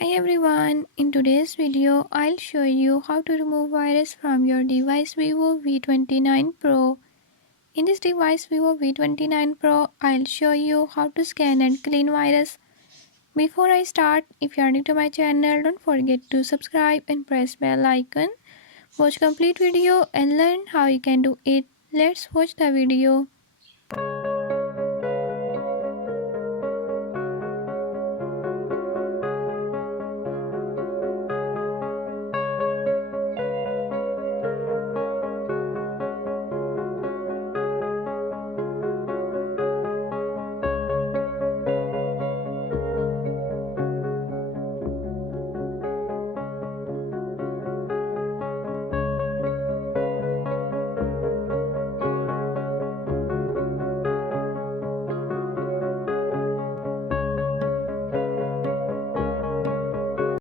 Hi everyone, in today's video I'll show you how to remove virus from your device Vivo V29 Pro. In this device Vivo V29 Pro, I'll show you how to scan and clean virus. Before I start, if you are new to my channel, don't forget to subscribe and press bell icon. Watch complete video and learn how you can do it. Let's watch the video.